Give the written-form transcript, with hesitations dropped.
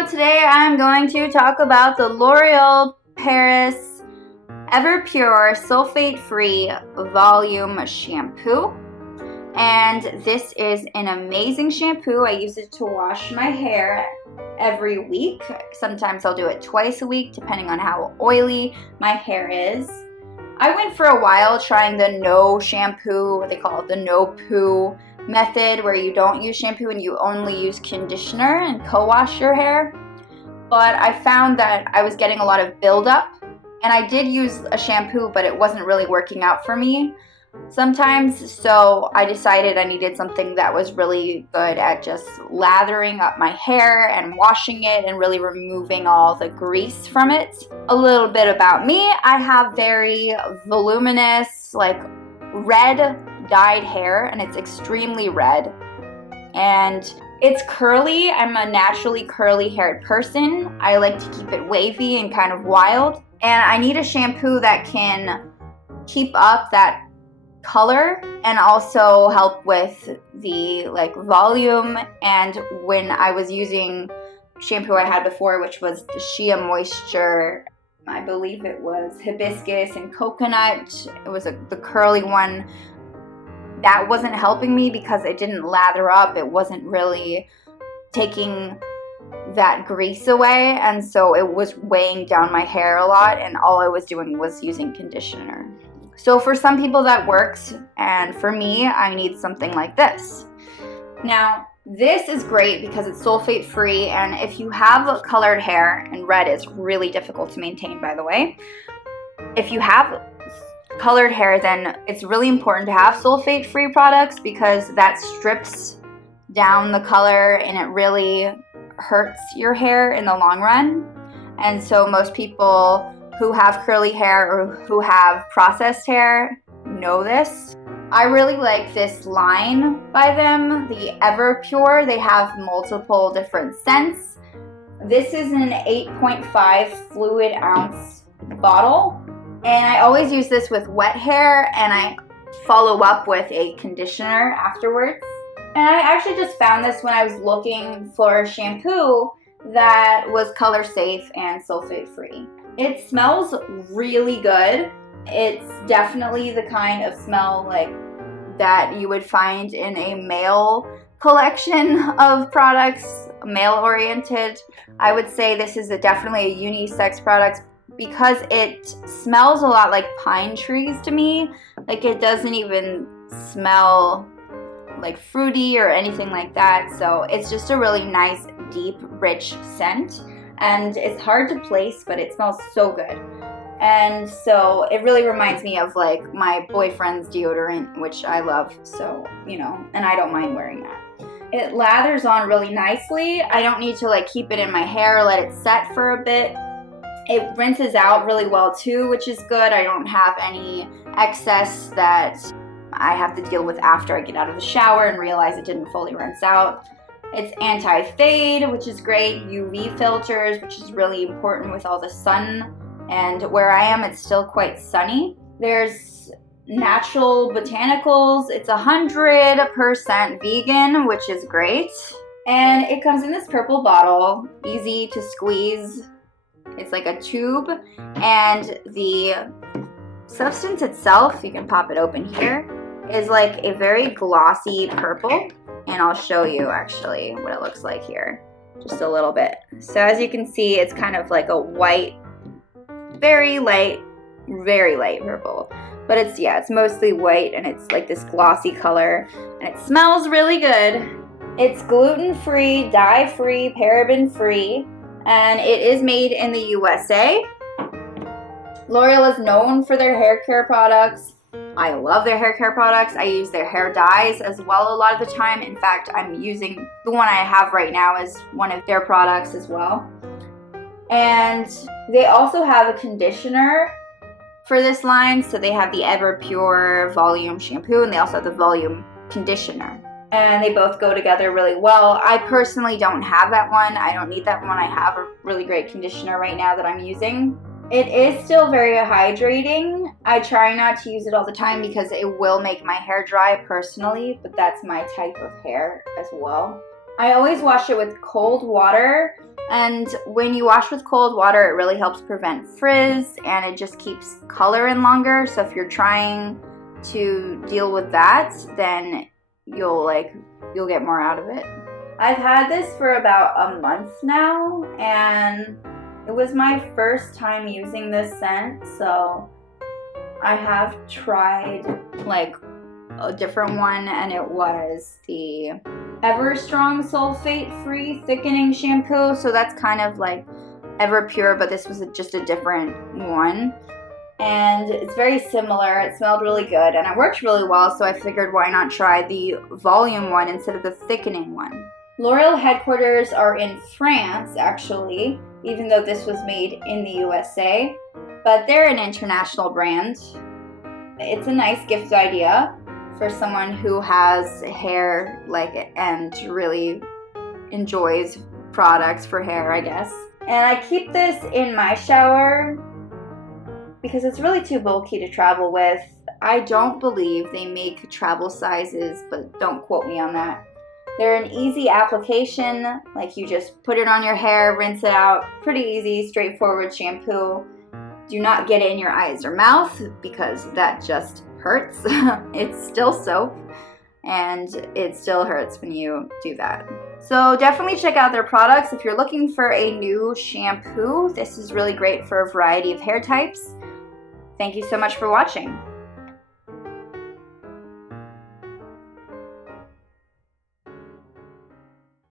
So today I'm going to talk about the L'Oreal Paris EverPure Sulfate-Free Volume Shampoo. And this is an amazing shampoo. I use it to wash my hair every week. Sometimes I'll do it twice a week depending on how oily my hair is. I went for a while trying the no shampoo, what they call it, the no poo method, where you don't use shampoo and you only use conditioner and co-wash your hair. But I found that I was getting a lot of buildup, and I did use a shampoo, but it wasn't really working out for me sometimes. So I decided I needed something that was really good at just lathering up my hair and washing it and really removing all the grease from it. A little bit about me: I have very voluminous, like red dyed hair, and it's extremely red, and it's curly. I'm a naturally curly haired person. I like to keep it wavy and kind of wild, and I need a shampoo that can keep up that color and also help with the volume. And when I was using shampoo I had before, which was the Shea Moisture, I believe it was hibiscus and coconut, it was the curly one, that wasn't helping me because it didn't lather up. It wasn't really taking that grease away, and so it was weighing down my hair a lot, and all I was doing was using conditioner. So for some people that works, and for me, I need something like this. Now, this is great because it's sulfate free, and if you have colored hair, and red is really difficult to maintain, by the way, if you have colored hair, then it's really important to have sulfate free products because that strips down the color and it really hurts your hair in the long run. And so most people who have curly hair or who have processed hair know this. I really like this line by them, the EverPure. They have multiple different scents. This is an 8.5 fluid ounce bottle, and I always use this with wet hair, and I follow up with a conditioner afterwards. And I actually just found this when I was looking for shampoo that was color safe and sulfate free. It smells really good. It's definitely the kind of smell that you would find in a male collection of products, male oriented. I would say this is definitely a unisex product because it smells a lot like pine trees to me. It doesn't even smell like fruity or anything like that. So it's just a really nice, deep, rich scent, and it's hard to place, but it smells so good. And so it really reminds me of my boyfriend's deodorant, which I love. So, and I don't mind wearing that. It lathers on really nicely. I don't need to keep it in my hair or let it set for a bit. It rinses out really well too, which is good. I don't have any excess that I have to deal with after I get out of the shower and realize it didn't fully rinse out. It's anti-fade, which is great. UV filters, which is really important with all the sun. And where I am, it's still quite sunny. There's natural botanicals. It's 100% vegan, which is great. And it comes in this purple bottle, easy to squeeze. It's like a tube, and the substance itself, you can pop it open here, is a very glossy purple. And I'll show you actually what it looks like here, just a little bit. So as you can see, it's kind of like a white, very light purple. But it's mostly white, and it's this glossy color, and it smells really good. It's gluten-free, dye-free, paraben-free, and it is made in the USA. L'Oreal is known for their hair care products. I love their hair care products. I use their hair dyes as well a lot of the time. In fact, I'm using the one I have right now as one of their products as well. And they also have a conditioner for this line. So they have the EverPure Volume Shampoo, and they also have the Volume Conditioner. And they both go together really well. I personally don't have that one. I don't need that one. I have a really great conditioner right now that I'm using. It is still very hydrating. I try not to use it all the time because it will make my hair dry personally, but that's my type of hair as well. I always wash it with cold water, and when you wash with cold water, it really helps prevent frizz and it just keeps color in longer. So if you're trying to deal with that, then you'll get more out of it. I've had this for about a month now, and it was my first time using this scent, so I have tried like a different one, and it was the Everstrong sulfate-free thickening shampoo. So that's kind of like EverPure, but this was just a different one. And it's very similar. It smelled really good and it worked really well, so I figured why not try the volume one instead of the thickening one. L'Oreal headquarters are in France, actually, even though this was made in the USA, but they're an international brand. It's a nice gift idea for someone who has hair and really enjoys products for hair, I guess. And I keep this in my shower because it's really too bulky to travel with. I don't believe they make travel sizes, but don't quote me on that. They're an easy application, like you just put it on your hair, rinse it out, pretty easy, straightforward shampoo. Do not get it in your eyes or mouth because that just hurts. It's still soap and it still hurts when you do that. So definitely check out their products. If you're looking for a new shampoo, this is really great for a variety of hair types. Thank you so much for watching.